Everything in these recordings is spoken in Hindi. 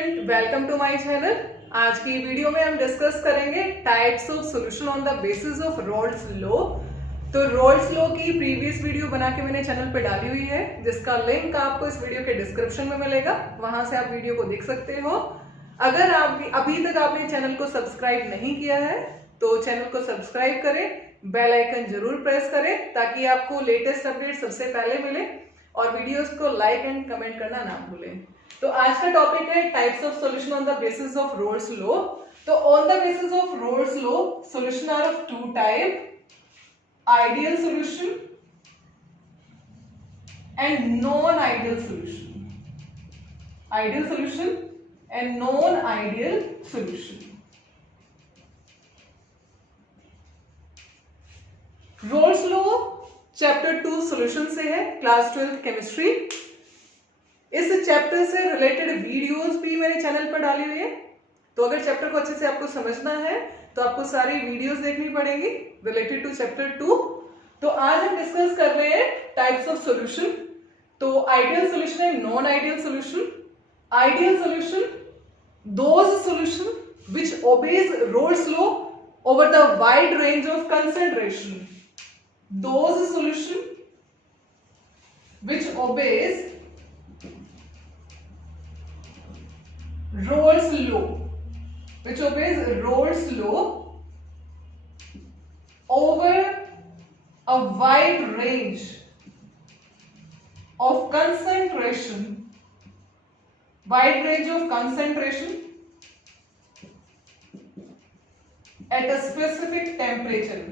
Student, welcome to my channel. आज की वीडियो में हम डिस्कस करेंगे types of solution on the basis of Raoult's law. तो रोल्स लॉ की प्रीवियस वीडियो बना के मैंने चैनल पे डाली हुई है, जिसका लिंक आपको इस वीडियो के डिस्क्रिप्शन में मिलेगा, वहां से आप वीडियो को देख सकते हो। अगर आप अभी तक आपने चैनल को सब्सक्राइब नहीं किया है तो चैनल को सब्सक्राइब करें, बेल आइकन जरूर प्रेस करें ताकि आपको लेटेस्ट अपडेट सबसे पहले मिले, और वीडियोस को लाइक एंड कमेंट करना ना भूलें। तो आज का टॉपिक है types of solution on the basis of Raoult's law. तो on the basis of Raoult's law solution are of two type, ideal solution and non ideal solution. Ideal solution and non ideal solution. Raoult's law chapter 2 solution से है, क्लास 12 केमिस्ट्री। इस चैप्टर से रिलेटेड वीडियोस भी मेरे चैनल पर डाली हुई है, तो अगर चैप्टर को अच्छे से आपको समझना है तो आपको सारी वीडियोस देखनी पड़ेगी रिलेटेड टू चैप्टर 2। तो आज हम डिस्कस कर रहे हैं टाइप्स ऑफ सॉल्यूशन। तो ideal solution and non ideal solution. Ideal solution, those solution which obeys Rolle's law over the wide range of concentration. Those solution which obeys Rolle's law, which obeys Rolle's law over a wide range of concentration, wide range of concentration at a specific temperature.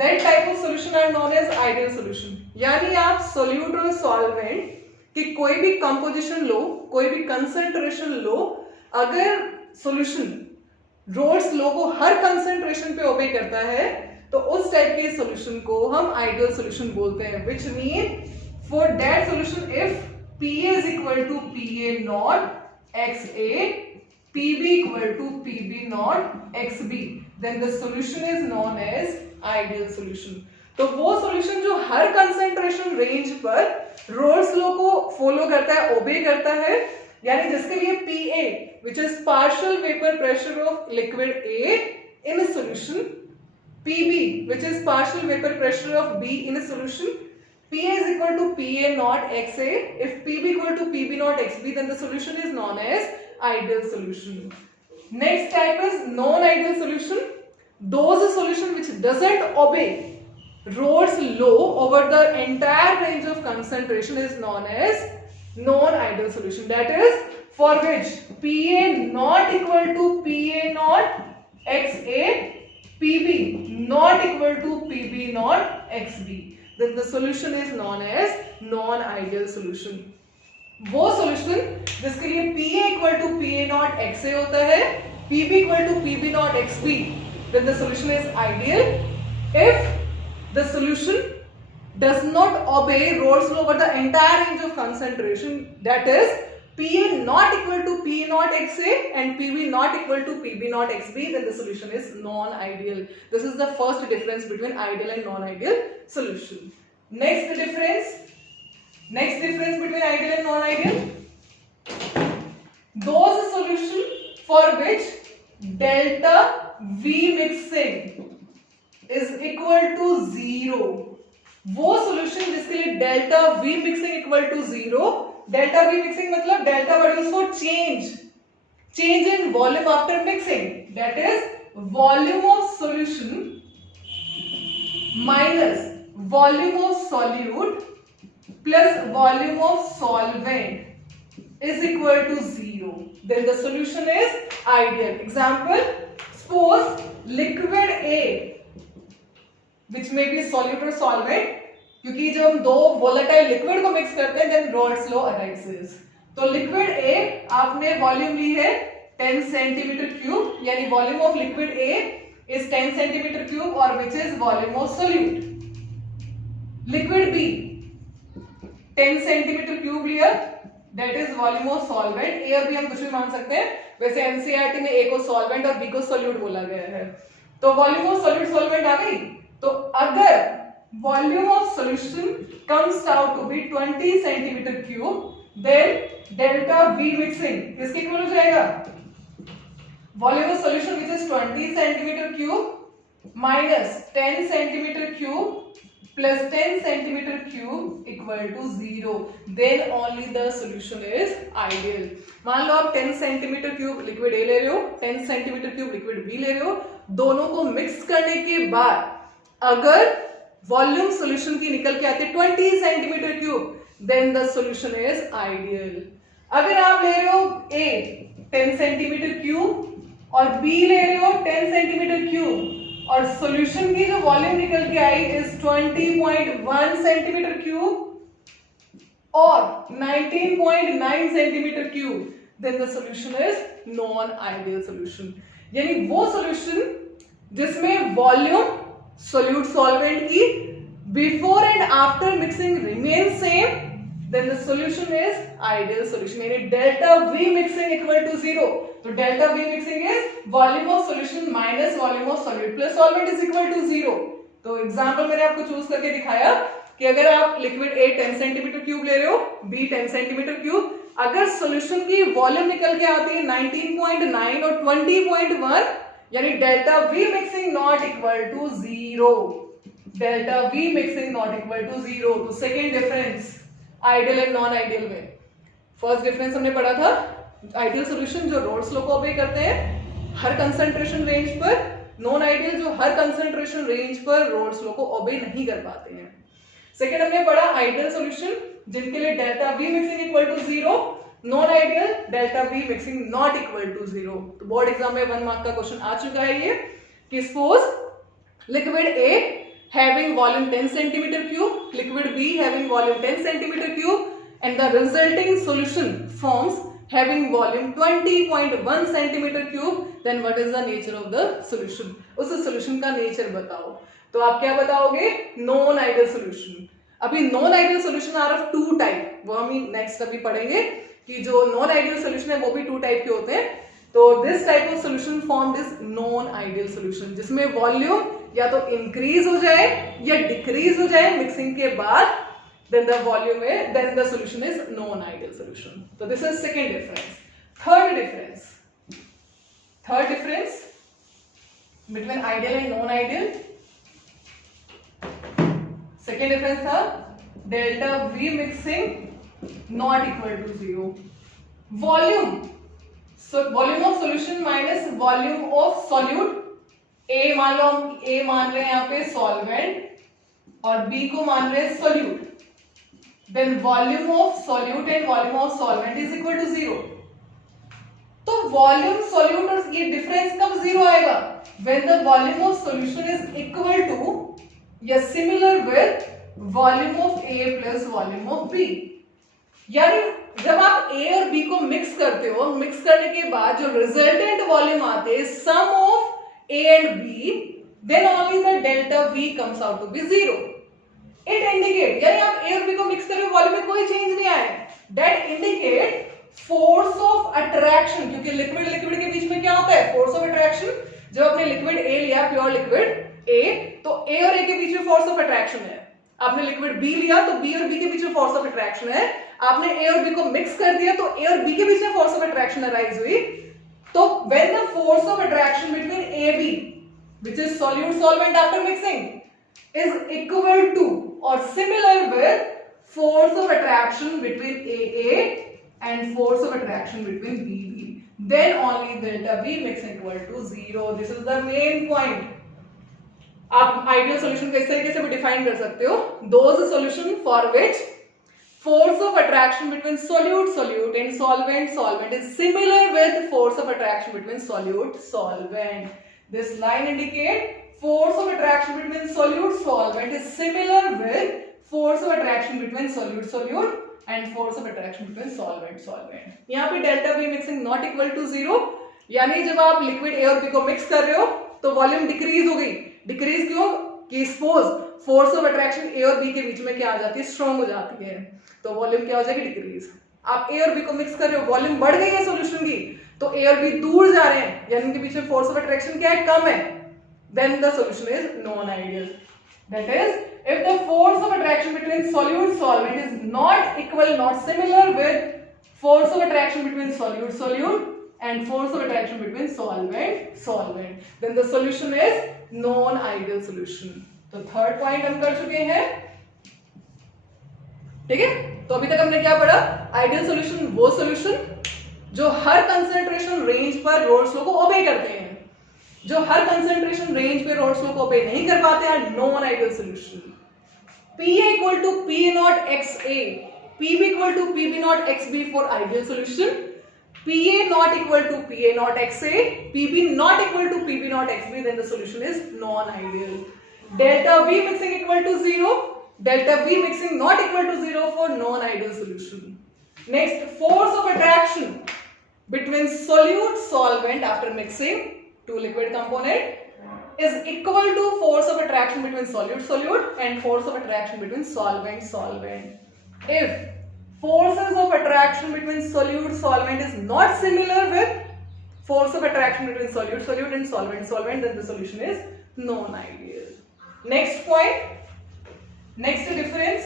That type of solution are known as ideal solution. यानी आप सोल्यूट और सॉल्वेंट कि कोई भी कंपोजिशन लो, कोई भी कंसंट्रेशन लो, अगर सॉल्यूशन रोल्स लॉ को हर कंसंट्रेशन पे ओबे करता है तो उस टाइप के सॉल्यूशन को हम आइडियल सॉल्यूशन बोलते हैं। Which mean for that solution, if Pa is equal to Pa naught XA, Pb equal to Pb naught XB, then the solution is known as ideal solution. तो वो solution जो हर concentration range पर रोल्स लॉ को फॉलो करता है, ओबे करता है, यानी जिसके लिए Pa, which is partial vapor pressure of liquid A in a solution, Pb, which is partial vapor pressure of B in a solution, Pa is equal to Pa naught XA. If Pb equal to Pb naught XB, then the solution is known as ideal solution. Next type is non-ideal solution. Those solution which doesn't obey Rolle's law over the entire range of concentration is known as non-ideal solution. That is for which Pa not equal to Pa naught XA, Pb not equal to Pb naught XB. Then the solution is known as non-ideal solution. वो solution जिसके लिए Pa equal to Pa naught XA होता है, Pb equal to Pb naught XB, then the solution is ideal. If the solution does not obey Rolle's law over the entire range of concentration, that is Pa not equal to Pa naught XA and Pb not equal to Pb naught XB, then the solution is non-ideal. This is the first difference between ideal and non-ideal solution. Next difference between ideal and non-ideal, those solution for which delta V mixing is equal to 0. वो solution जिसके लिए delta V mixing equal to 0, delta V mixing मतलब delta values for change in volume after mixing, that is volume of solution minus volume of solute plus volume of solvent is equal to 0. Then the solution is ideal. Example, suppose liquid A, which may be solute or solvent, क्योंकि जब हम दो volatile liquid को mix करते हैं then Rolle's law arises. तो liquid A आपने volume ली है 10 centimeter cube, यानी volume of liquid A is 10 centimeter cube, or which is volume of solute. Liquid B 10 centimeter cube लिया, that is volume of solvent. A और B हम कुछ भी मान सकते हैं, वैसे NCERT में A को solvent और B को solute बोला गया है। तो volume of solute solvent आ गई। तो अगर volume of solution comes out to be 20 centimetre cube, then delta V mixing किसके इक्वल हो जाएगा? Volume of solution which is 20 centimetre cube minus 10 centimetre cube plus 10 centimeter cube equal to 0, then only the solution is ideal. मान लो आप 10 centimeter cube liquid A ले रहे हो, 10 centimeter cube liquid B ले रहे हो, दोनों को मिक्स करने के बाद अगर वॉल्यूम सॉल्यूशन की निकल के आती है 20 centimeter cube, then the solution is ideal. अगर आप ले रहे हो A 10 centimeter cube और B ले रहे हो 10 centimeter cube और सॉल्यूशन की जो वॉल्यूम निकल के आई इज 20.1 सेंटीमीटर क्यूब और 19.9 centimetre cube, then the solution is non ideal solution. यानी वो सॉल्यूशन जिसमें वॉल्यूम सोल्यूट सॉल्वेंट की before and after mixing remain same, then the solution is ideal solution. यानी delta V mixing equal to 0, तो delta V mixing is volume of solution minus volume of solute plus solvent is equal to 0। तो एग्जांपल मैंने आपको चूज करके दिखाया कि अगर आप लिक्विड A 10 सेंटीमीटर क्यूब ले रहे हो, B 10 सेंटीमीटर क्यूब, अगर सॉल्यूशन की वॉल्यूम निकल के आती है 19.9 और 20.1, यानी delta V mixing not equal to 0, delta V mixing not equal to 0। तो second difference ideal and non ideal में। फर्स्ट डिफरेंस हमने पढ़ा था आइडियल सॉल्यूशन जो रोल्स लॉ को ओबे करते हैं हर कंसंट्रेशन रेंज पर, नॉन आइडियल जो हर कंसंट्रेशन रेंज पर रोल्स लॉ को ओबे नहीं कर पाते हैं। सेकंड हमने पढ़ा आइडियल सॉल्यूशन जिनके लिए delta V mixing equal to 0, non ideal delta V mixing not equal to 0। तो बोर्ड एग्जाम में 1 मार्क का क्वेश्चन आ चुका है ये कि suppose liquid A having volume 10 centimeter cube, liquid B having volume 10 centimeter cube, and the resulting solution forms having volume 20.1 centimeter cube, then what is the nature of the solution? उस solution का nature बताओ। तो आप क्या बताओगे? non ideal solution। अभी non ideal solution are of two type, वो हम next अभी पढ़ेंगे कि जो non ideal solution है वो भी two type के होते हैं। तो this type of solution formed is non ideal solution, जिसमें volume या तो इंक्रीज हो जाए या डिक्रीज हो जाए मिक्सिंग के बाद, then the volume is, then the solution is non-ideal solution. So this is second difference. Third difference between ideal and non-ideal. Second difference था delta V mixing not equal to 0. Volume, so volume of solution minus volume of solute. A मान लो हम A मान रहे हैं यहाँ पे सॉल्वेंट और B को मान रहे हैं solute, then volume of solute and volume of solvent is equal to 0। तो वॉल्यूम सोल्यूट और ये डिफरेंस कब 0 आएगा? When the volume of solution is equal to या similar with volume of A plus volume of B। यानी जब आप A और B को मिक्स करते हो, मिक्स करने के बाद जो रिजल्टेंट वॉल्यूम आते हैं सम of A and B, then only the delta V comes out to be 0. It indicate, यानी आप A और B को मिक्स कर रहे हो, वॉल्यूम में कोई चेंज नहीं आया। That indicate force of attraction, क्योंकि लिक्विड लिक्विड के बीच में क्या होता है? Force of attraction. जब आपने लिक्विड A लिया, प्योर लिक्विड A, तो A और A के बीच में फोर्स ऑफ अट्रैक्शन है। आपने लिक्विड B लिया तो B और B के बीच में फोर्स ऑफ अट्रैक्शन है। आपने A और B को मिक्स कर दिया तो A और B के बीच में फोर्स ऑफ अट्रैक्शन अराइज हुई। तो when the force of attraction between AB, which is solute solvent after mixing, is equal to or similar with force of attraction between AA and force of attraction between BB, then only delta V mixing equal to 0. This is the main point. आप ideal solution को इस तरीके से भी define कर सकते हो, those solution for which force of attraction between solute and solvent is similar with force of attraction between solvent. This line indicate force of attraction between solvent is similar with force of attraction between solute and force of attraction between solvent. यहाँ पे delta V mixing not equal to 0, यानी जब आप liquid A और B को mix कर रहे हो तो वॉल्यूम डिक्रीज हो गई। डिक्रीज क्यों? कि suppose force of attraction A और B के बीच में क्या आ जाती है? स्ट्रॉन्ग हो जाती है, तो वॉल्यूम क्या हो जाएगी? डिक्रीज। आप A और B को मिक्स कर रहे हो, वॉल्यूम बढ़ गई है सॉल्यूशन की, तो A और B दूर जा रहे हैं, यानी इनके बीच में फोर्स ऑफ अट्रैक्शन क्या है? कम है, then the solution is non ideal. That is if the force of attraction between solute solvent is not equal, not similar with force of attraction between solute solute and force of attraction between solvent solvent, then the solution is non ideal solution. तो थर्ड पॉइंट हम कर चुके हैं, ठीक है। तो अभी तक हमने क्या पढ़ा, आइडियल सॉल्यूशन वो सॉल्यूशन जो हर कंसंट्रेशन रेंज पर रोल्स लॉ को ओबे करते हैं, जो हर कंसंट्रेशन रेंज पे रोल्स लॉ को ओबे नहीं कर पाते हैं, non ideal solution. PA equal to P naught XA, PB equal to PB naught XB for ideal solution, PA not equal to PA not XA, PB not equal to PB not XB, then the solution is non-ideal. Delta V mixing equal to 0, delta V mixing not equal to 0 for non-ideal solution. Next, force of attraction between solute solvent after mixing two liquid component is equal to force of attraction between solute solute and force of attraction between solvent solvent. If forces of attraction between solute solvent is not similar with force of attraction between solute solute and solvent solvent, then the solution is non-ideal. Next point, next difference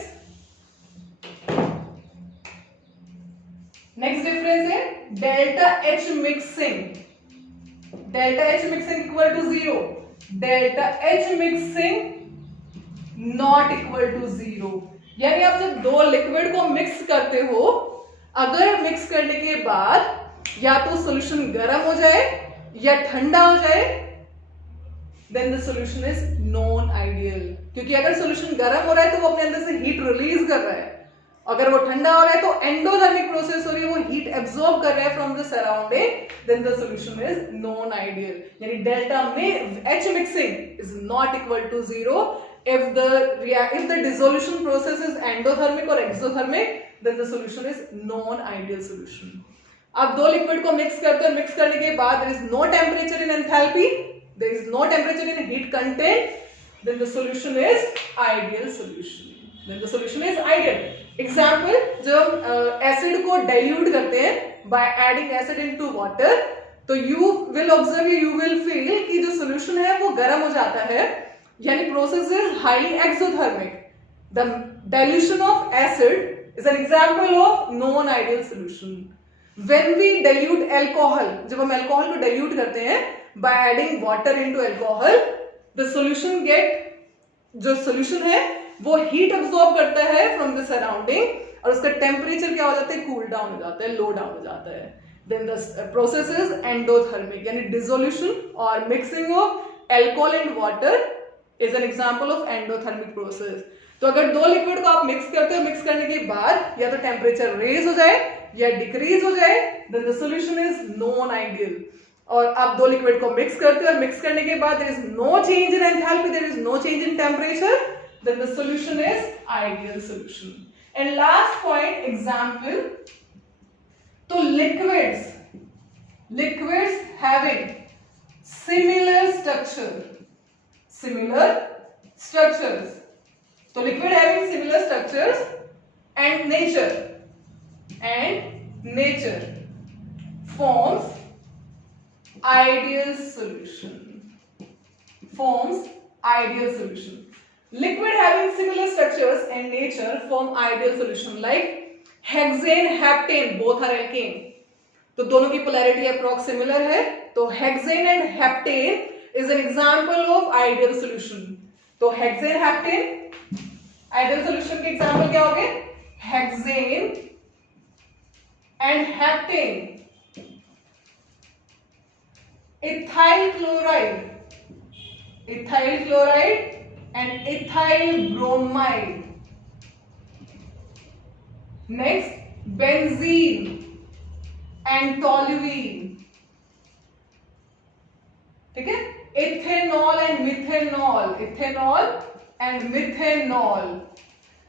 है delta H mixing, delta H mixing equal to 0, delta H mixing not equal to 0. यानी आप जब दो लिक्विड को मिक्स करते हो, अगर मिक्स करने के बाद या तो सॉल्यूशन गर्म हो जाए या ठंडा हो जाए, then the solution is non ideal. क्योंकि अगर सॉल्यूशन गर्म हो रहा है तो वो अपने अंदर से हीट रिलीज कर रहा है, अगर वो ठंडा हो रहा है तो एंडोथर्मिक प्रोसेस हो रही है, वो हीट एब्सॉर्ब कर रहा है from the surrounding, then the solution is non ideal. यानी डेल्टा में H mixing is not equal to 0 if the dissolution process is endothermic or exothermic, then the solution is non-ideal solution. आप दो लिक्विड को मिक्स करते हो, मिक्स करने के बाद there is no temperature in enthalpy, there is no temperature in heat content, then the solution is ideal solution. Then the solution is ideal. Example, जब एसिड को dilute करते हैं by adding acid into water, तो you will observe, you will feel कि जो solution है वो गर्म हो जाता है, यानी process is highly exothermic. The dilution of acid is an example of non-ideal solution. When we dilute alcohol, जब हम alcohol को dilute करते हैं by adding water into alcohol, the solution जो solution है वो heat absorb करता है from the surrounding और उसका temperature क्या हो जाता है, cool down हो जाता है, low down हो जाता है. Then the process is endothermic, यानी dissolution or mixing of alcohol and water is an example of endothermic process. तो अगर दो लिक्विड को आप मिक्स करते हो, मिक्स करने के बाद या तो टेम्परेचर रेज हो जाए या डिक्रीज हो जाए, then the solution is non-ideal. और आप दो लिक्विड को मिक्स करते हो और मिक्स करने के बाद there is no change in enthalpy, there is no change in temperature, then the solution is ideal solution. And last point, example, तो liquids having similar structures, so liquid having similar structures and nature forms ideal solution. Liquid having similar structures and nature form ideal solution, like hexane, heptane, both are alkane. तो दोनों की polarity approx similar है, तो hexane and heptane is an example of ideal solution. तो hexane, heptane ideal solution के example क्या हो गए? Hexane and heptane, ethyl chloride and ethyl bromide. Next, benzene and toluene. ठीक है? Ethanol and methanol.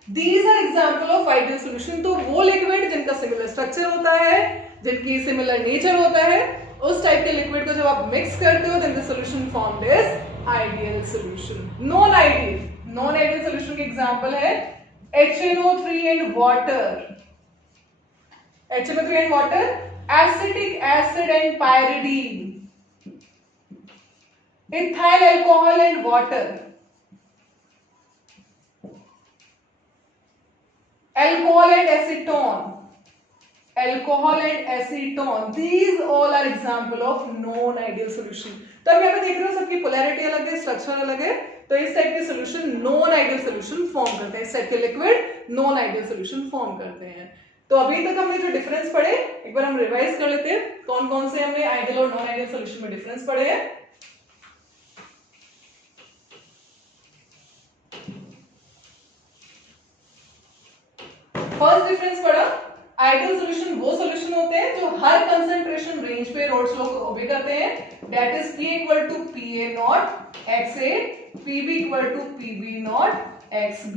These are example of ideal solution. तो वो लिक्विड जिनका सिमिलर स्ट्रक्चर होता है, जिनकी सिमिलर नेचर होता है, उस टाइप के लिक्विड को जब आप मिक्स करते हो, then the solution formed is ideal solution. Non-ideal solution के एग्जाम्पल है HNO3 and water. HNO3 and water, acetic acid and pyridine, ethyl alcohol and water, Alcohol and acetone. Alcohol and acetone. These all are example of non-ideal solution. तो अब यहाँ पे देख रहे हो सबकी पोलैरिटी अलग है, स्ट्रक्चर अलग है, तो इस टाइप के solution non ideal solution form करते हैं, इस टाइप के liquid non ideal solution form करते हैं। तो अभी तक हमने जो डिफरेंस पढ़े एक बार हम रिवाइज कर लेते हैं, कौन कौन से हमने आइडियल और नॉन आइडियल सोल्यूशन में डिफरेंस पढ़े हैं। फर्स्ट डिफरेंस पढ़ा, आइडियल सॉल्यूशन वो सॉल्यूशन होते हैं जो हर कंसंट्रेशन रेंज पे रोड्स लॉ को ओबे करते हैं, that is K equal to PA naught XA, PB equal to PB naught XB।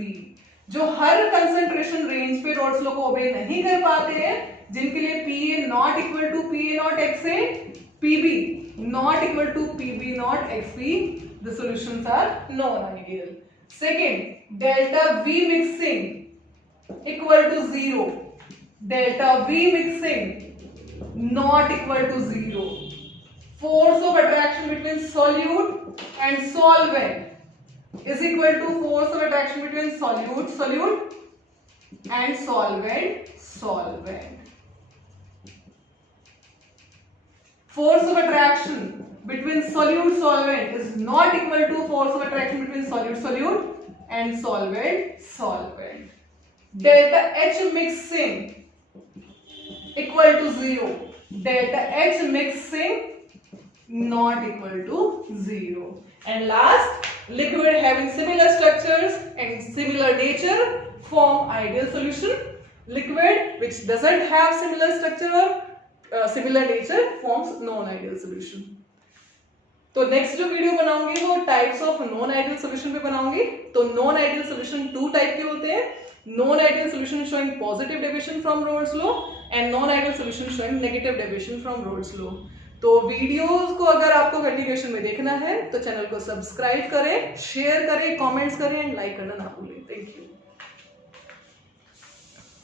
जो हर कंसंट्रेशन रेंज पे रोड्स लॉ को ओबे नहीं कर पाते हैं, जिनके लिए PA not equal to PA naught XA, PB not equal to PB naught XB, the solutions are non ideal. Second, delta V mixing equal to 0, delta V mixing not equal to 0, force of attraction between solute and solvent is equal to force of attraction between solute and solvent. Force of attraction between solute is not equal to force of attraction between solute and solvent. Delta H mixing equal to 0, delta H mixing not equal to 0. And last, liquid having similar structures and similar nature form ideal solution. Liquid which doesn't have similar structure or similar nature forms non-ideal solution. तो नेक्स्ट जो वीडियो बनाऊंगी वो types of non ideal solution पे बनाऊंगी। तो नॉन आइडियल सॉल्यूशन 2 टाइप के होते हैं, non ideal solution showing positive deviation from roles law and non ideal solution showing negative deviation from roles law. तो वीडियोस को अगर आपको कंटिन्यूएशन में देखना है तो चैनल को सब्सक्राइब करें, शेयर करें, कमेंट्स करें एंड लाइक करना ना भूलें। Thank you.